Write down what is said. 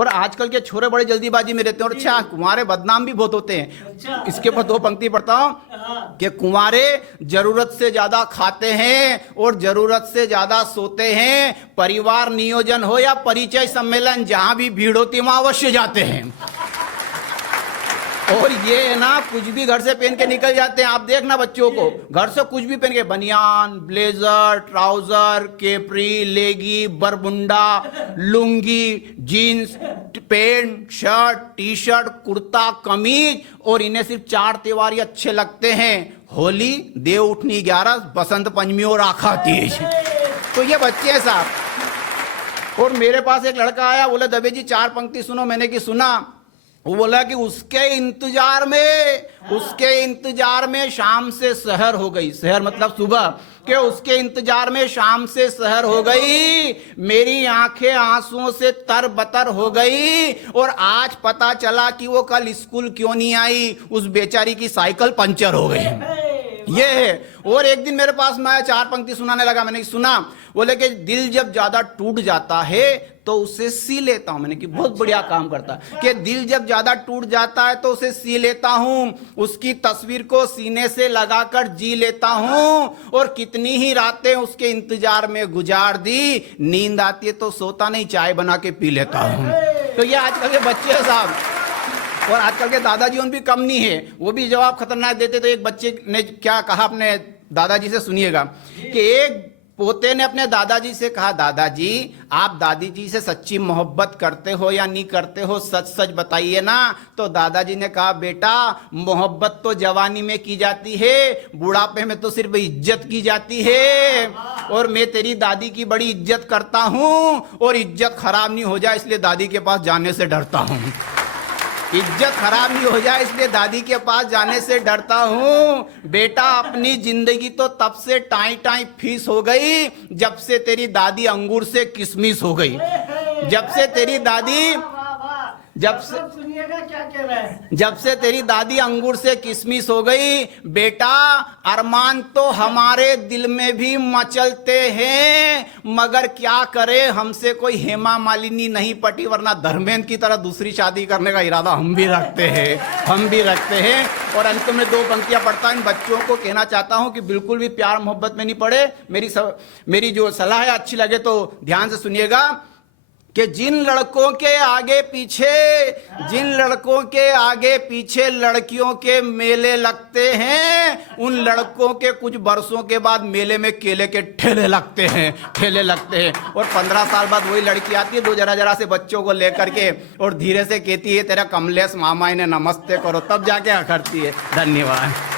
और आजकल के छोरे बड़े जल्दीबाजी में रहते हैं, और अच्छा कुंवारे बदनाम भी बहुत होते हैं। इसके ऊपर 2 पंक्ति पढ़ता हूं कि कुंवारे जरूरत से ज्यादा खाते हैं और जरूरत से ज्यादा सोते हैं। परिवार नियोजन हो या परिचय सम्मेलन, जहां भी भीड़ होती है वहां अवश्य जाते हैं। और ये ना कुछ भी घर से पहन के निकल जाते हैं। आप देखना बच्चों को घर से कुछ भी पहन के, बनियान, ब्लेजर, ट्राउजर, केपरी, लेगी, Bermuda, lungi, jeans, pant, shirt, T shirt, kurta, कमीज, और इन्हें सिर्फ 4 त्योहार ही अच्छे लगते हैं, होली, देव उठनी 11, बसंत पंचमी और आखा तीज। तो ये बच्चे हैं साहब। और मेरे पास एक लड़का आया, बोले दबे जी 4 पंक्ति सुनो। मैंने कि सुना। वो बोला कि उसके इंतजार में शाम से सहर हो गई। सहर मतलब सुबह, कि उसके इंतजार में शाम से सहर हो गई, मेरी आंखें आंसुओं से तरबतर हो गई, और आज पता चला कि वो कल स्कूल क्यों नहीं आई, उस बेचारी की साइकिल पंचर हो गई। ये है। और एक दिन मेरे पास मैं 4 पंक्ति सुनाने लगा। मैंने सुना, बोले कि दिल जब ज्यादा टूट जाता है तो उसे सी लेता हूं। मैंने कि बहुत बढ़िया काम करता है कि दिल जब ज्यादा टूट जाता है तो उसे सी लेता हूं, उसकी तस्वीर को सीने से लगाकर जी लेता हूं, और कितनी ही रातें उसके इंतजार में गुजार दी, नींद आती है तो सोता नहीं, चाय बना के पी लेता हूं। तो ये आजकल के बच्चे हैं साहब। और आजकल के दादाजी उन भी कम नहीं है, वो भी जवाब खतरनाक देते। तो एक बच्चे ने क्या कहा अपने दादाजी से, सुनिएगा, कि एक पोते ने अपने दादाजी से कहा, दादाजी आप दादी जी से सच्ची मोहब्बत करते हो या नहीं करते हो, सच सच बताइए ना। तो दादाजी ने कहा, बेटा मोहब्बत तो जवानी में की जाती है, बुढ़ापे में तो सिर्फ इज्जत की जाती है, और मैं तेरी दादी की बड़ी इज्जत करता हूं, और इज्जत खराब नहीं हो जाए इसलिए दादी के पास जाने से डरता हूं। इज्जत खराब नहीं हो जाए इसलिए दादी के पास जाने से डरता हूं। बेटा अपनी जिंदगी तो तब से टाई टाई फीस हो गई जब से तेरी दादी अंगूर से किशमिश हो गई। जब से तेरी दादी जब से तेरी दादी अंगूर से किशमिश हो गई। बेटा अरमान तो हमारे दिल में भी मचलते हैं, मगर क्या करे हमसे कोई हेमा मालिनी नहीं पटी, वरना धर्मेंद्र की तरह दूसरी शादी करने का इरादा हम भी रखते हैं। और अंत में 2 पंक्तियां पढ़ता हूं। इन बच्चों को कहना चाहता हूं कि बिल्कुल भी प्यार मोहब्बत में नहीं पड़े। मेरी जो सलाह है अच्छी लगे तो ध्यान से सुनिएगा, कि जिन लड़कों के आगे पीछे लड़कियों के मेले लगते हैं, उन लड़कों के कुछ बरसों के बाद मेले में केले के ठेले लगते हैं। और 15 साल बाद वही लड़की आती है 2 जरा से बच्चों को लेकर के, और धीरे से कहती है, तेरा कमलेश मामा इन्हें नमस्ते करो, तब जाके करती है। धन्यवाद।